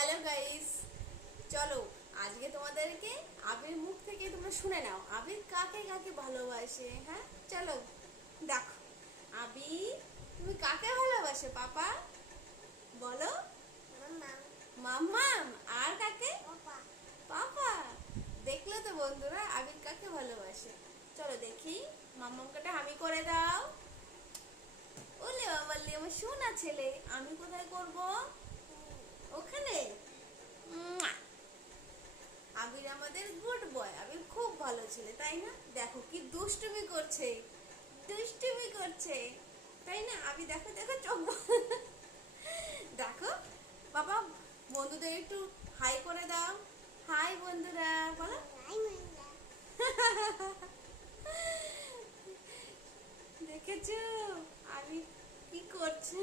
Hello guys, চলো আজকে তোমাদেরকে আবির মুখ থেকে তোমরা শুনে নাও আবির কাকে কাকে ভালোবাসে। হ্যাঁ চলো দেখো। আবির, তুমি কাকে ভালোবাসে পাপা? বলো। মাম্মাম। আর কাকে? পাপা। দেখলে তো বন্ধুরা, আবির কাকে ভালোবাসে। চলো দেখি। মাম্মামকে হামি করে দাও। ওলে বাবালে, আমার সোনা ছেলে। আমি কোথায় করব? ওখানে। আবির আমাদের গুড বয়, আবির খুব ভালো ছেলে, তাই না? দেখো কি দুষ্টুমি করছে, দুষ্টুমি করছে, তাই না? আবির দেখো দেখো চোখ দেখো। বাবা, বন্ধুদের একটু হাই করে দাও। হাই বন্ধুরা বলো। দেখেছো আবির কি করছে?